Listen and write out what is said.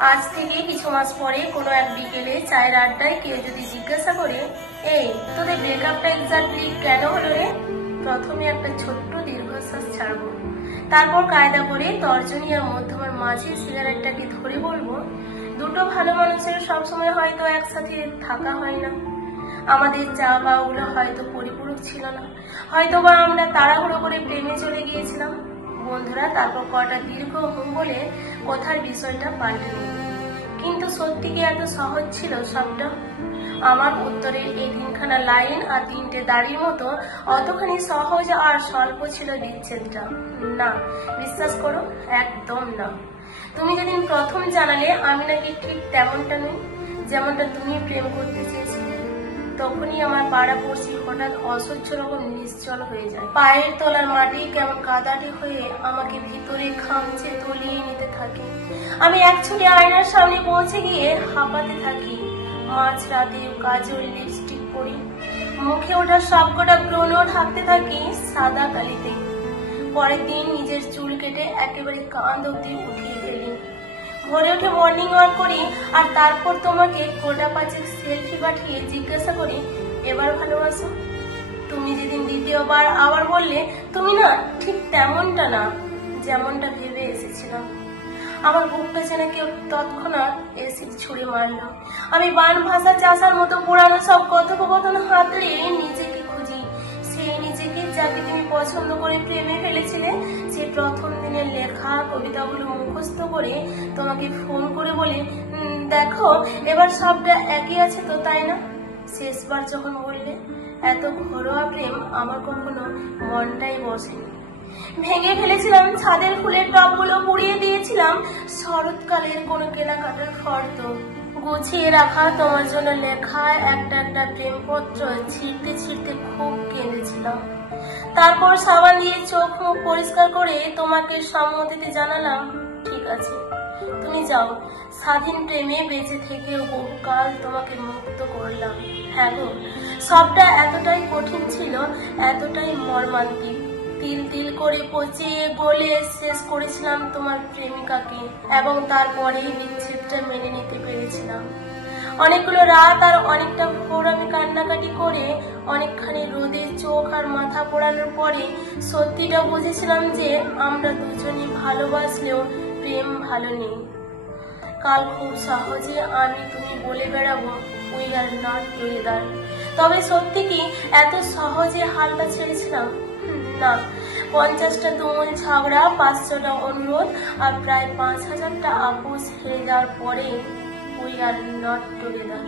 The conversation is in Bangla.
আজ থেকে কিছু মাস পরে কোনো এক বিকেলে চায়ের আড্ডায় কেউ যদি জিজ্ঞাসা করে, এই তোদের ব্রেকআপটা এক্স্যাক্টলি কেন হলো রে, প্রথমে একটা ছোট্ট দীর্ঘশ্বাস ছাড়বো, তারপর কায়দা করে তর্জনী আর মধ্যমার মাঝে সিগারেটটাকে ধরে বলবো, দুটো ভালো মানুষের সবসময় হয়তো একসাথে থাকা হয় না। আমাদের চাওয়া পাওয়াগুলো হয়তো পরিপূরক ছিল না, হয়তো বা আমরা তাড়াহুড়ো করে প্রেমে চলে গিয়েছিলাম। বন্ধুরা তারপর কটা দীর্ঘ হুম বলে কথার বিষয়টা পাল্টে নিল। কিন্তু সত্যি কি এত সহজ ছিল সবটা? আমার উত্তরের এই তিনখানা লাইন আর তিনটে দাড়ির মতো অতখানি সহজ আর স্বল্প ছিল বিচ্ছেদটা। না, বিশ্বাস করো, একদম না। তুমি যেদিন প্রথম জানালে আমি নাকি ঠিক তেমনটা নই, যেমনটা তুমি প্রেম করতে চেয়েছিলে, তখনই আমার পাড়া পড়শি হঠাৎ অসহ্য রকম নিশ্চল হয়ে যায়। পায়ের তলার মাটি কেমন কাদাটে হয়ে আমাকে ভিতরে খামচে তলিয়ে নিতে থাকে। আমি এক ছুটে আয়নার সামনে পৌঁছে গিয়ে হাঁপাতে থাকি। মাঝ রাতে কাজল লিপস্টিক পরি, মুখে ওঠা সবকটা ব্রণ ঢাকতে থাকি সাদা কালিতে। পরের দিন নিজের চুল কেটে একেবারে কাঁধ অব্দি উঠিয়ে ফেলি। ভোরে উঠে মর্নিং ওয়াক করি আর তারপর তোমাকে গোটা পাঁচেক সেলফি পাঠিয়ে জিজ্ঞাসা করি, এবার ভালোবাসো? তুমি যেদিন দ্বিতীয়বার আবার বললে, তুমি না ঠিক তেমনটা না যেমনটা ভেবে এসেছিলাম, আমার বুক পেছনে কেউ তৎক্ষণাৎ এসিড ছুঁড়ে মারল। আমি বান ভাষা চাষার মতো পুরানো সব কথোপকথন হাতড়ে নিজেকে খুঁজি, সেই নিজেকে যাকে তুমি পছন্দ করে প্রেমে ফেলেছিলে। সে প্রথম দিনের লেখা কবিতাগুলো মুখস্থ করে তোমাকে ফোন করে বলে, দেখো এবার সবটা একই আছে তো, তাই না? শেষবার যখন বললে, এত ঘরোয়া প্রেম আমার কখনো মনটাই বসেনি। ভেঙে ফেলেছিলাম ছাদের ফুলের টবগুলো, পুড়িয়ে দিয়েছিলাম শরৎকালের কোনো কেনাকাটার ফর্দ। গুছিয়ে রাখা তোমার জন্য লেখা একটা একটা প্রেমপত্র ছিঁড়তে ছিঁড়তে খুব কেঁদেছিলাম। তারপর সাবান দিয়ে চোখ মুখ পরিষ্কার করে তোমাকে সম্মতিতে জানালাম, ঠিক আছে তুমি যাও, স্বাধীন প্রেমে বেঁচে থেকেও বহুকাল তোমাকে মুক্ত করলাম। হ্যাঁ গো, সবটা এতটাই কঠিন ছিল, এতটাই মর্মান্তিক। তিল তিল করে পচে গলে শেষ করেছিলাম তোমার প্রেমিকাকে, এবং তারপরে বিচ্ছেদটা মেনে নিতে পেরেছিলাম। অনেকগুলো রাত আর অনেকটা ভোর আমি কান্নাকাটি করে অনেকখানি রোদে চোখ আর মাথা পোড়ানোর পরে সত্যিটা বুঝেছিলাম যে আমরা দুজনই ভালোবাসলেও প্রেম ভালো নেই। কাল খুব সহজে আমি তুমি বলে বেড়াবো, উই আর নট টুগেদার। তবে সত্যি কি এত সহজে হালটা ছেড়েছিলাম? না, 50টা তুমুল ঝগড়া, 500টা অনুরোধ আর প্রায় 5000টা আপোষ হেরে যাওয়ার পরে উই আর নট টুগেদার।